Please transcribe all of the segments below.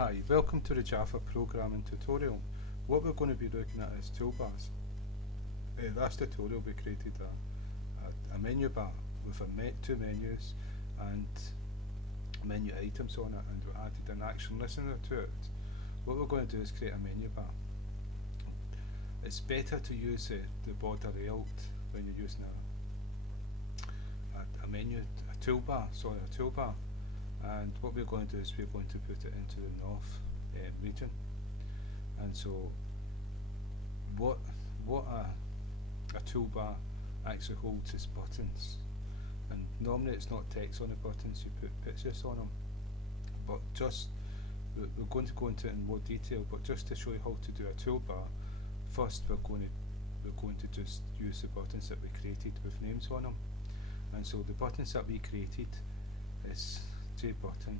Hi, welcome to the Java programming tutorial. What we're going to be looking at is toolbars. In this tutorial we created a menu bar with two menus and menu items on it, and we added an action listener to it. What we're going to do is create a menu bar. It's better to use the border layout when you're using a toolbar. And what we're going to do is we're going to put it into the north region. And so what a toolbar actually holds is buttons, and normally it's not text on the buttons, you put pictures on them, but we're going to go into it in more detail, but just to show you how to do a toolbar, first we're going to just use the buttons that we created with names on them. And so the buttons that we created is JButton,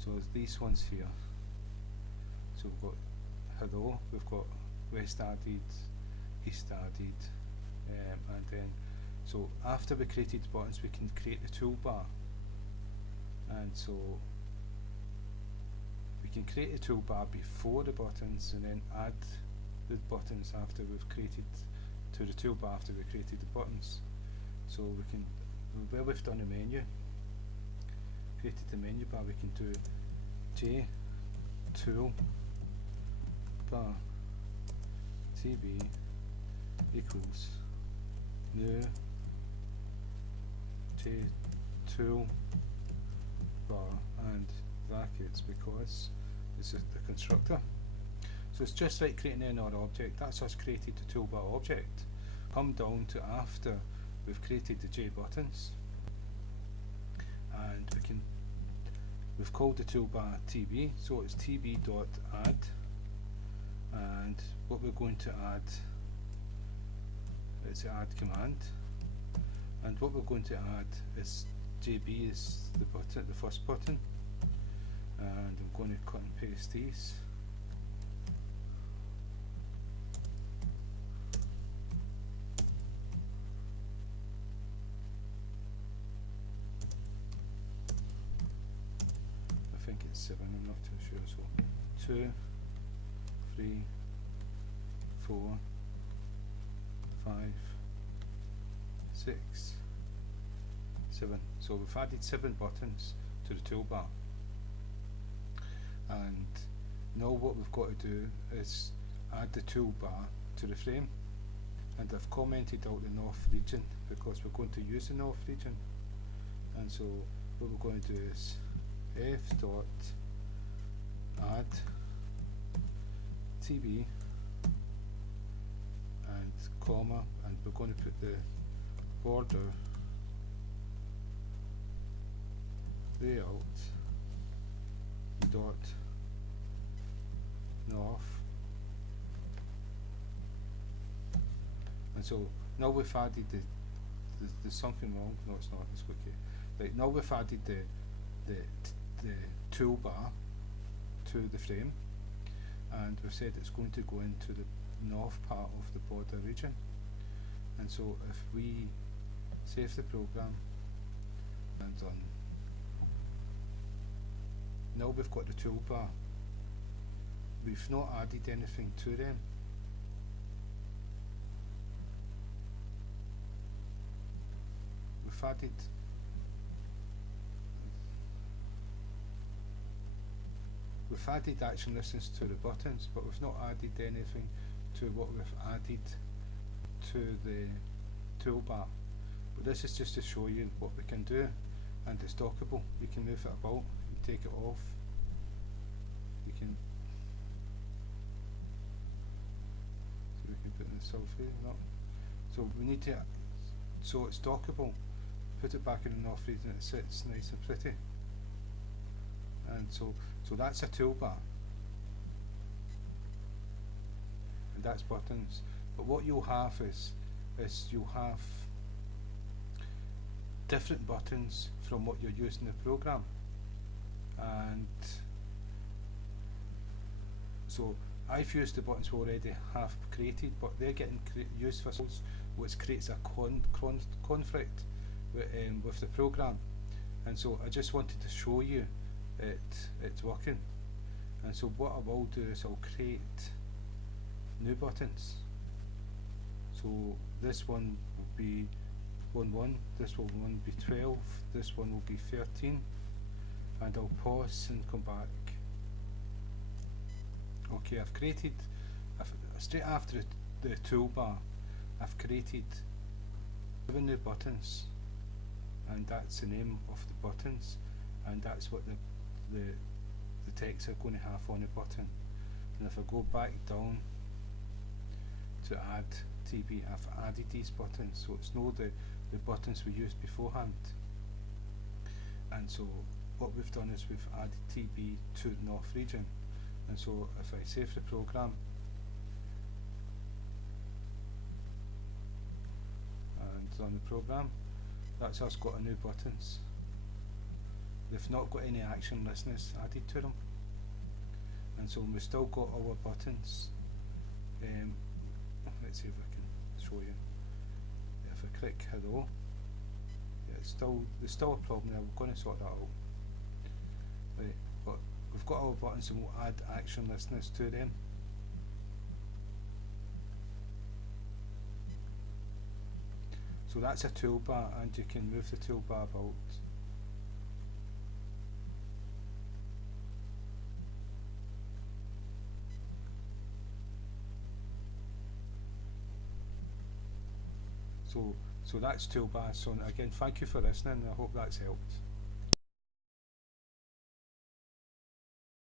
so it's these ones here. So we've got hello, we've got west added, east added, and then so after we created buttons we can create the toolbar. And so we can create a toolbar before the buttons and then add the buttons after we've created to the toolbar after we created the buttons. So we can, where we've done a menu, created the menu bar, we can do JToolBar TB equals new JToolBar and brackets, because this is the constructor. So it's just like creating another object. That's us created the toolbar object. Come down to after we've created the JButtons, and we've called the toolbar TB, so it's tb.add, and what we're going to add is the add command, and what we're going to add is JB is the button, the first button, and I'm going to cut and paste these. I think it's 7, I'm not too sure, so 2, 3, 4, 5, 6, 7. So we've added 7 buttons to the toolbar, and now what we've got to do is add the toolbar to the frame. And I've commented out the north region because we're going to use the north region. And so what we're going to do is f.add TB and comma, and we're going to put the border layout dot north. And so now we've added there's something wrong. No, it's not. It's okay. Right, now we've added the toolbar to the frame, and we've said it's going to go into the north part of the border region. And so if we save the program and done, now we've got the toolbar. We've not added anything to them. We've added action listens to the buttons, but we've not added anything to what we've added to the toolbar. But this is just to show you what we can do, and it's dockable. You can move it about, you take it off, you can, so we can put in the selfie. No. So we need to, so it's dockable. Put it back in the north region, it sits nice and pretty. And so that's a toolbar, and that's buttons. But what you'll have is you'll have different buttons from what you're using in the program. And so I've used the buttons we already have created, but they're getting used for souls, which creates a conflict with the program. And so I just wanted to show you it's working. And so what I will do is I'll create new buttons. So this one will be 1, this one will be 12, this one will be 13, and I'll pause and come back. Okay, I've created, straight after the toolbar, I've created 7 new buttons, and that's the name of the buttons, and that's what the text are going to have on the button. And if I go back down to add TB, I've added these buttons, so it's no the buttons we used beforehand. And so what we've done is we've added TB to the north region. And so if I save the program and run the program, that's us got our new buttons. They've not got any action listeners added to them, and so we've still got our buttons. Let's see if I can show you. If I click hello, yeah, there's still a problem there. We're going to sort that out. Right, but we've got our buttons and we'll add action listeners to them. So that's a toolbar, and you can move the toolbar about. So that's toolbar. So again, thank you for listening. I hope that's helped.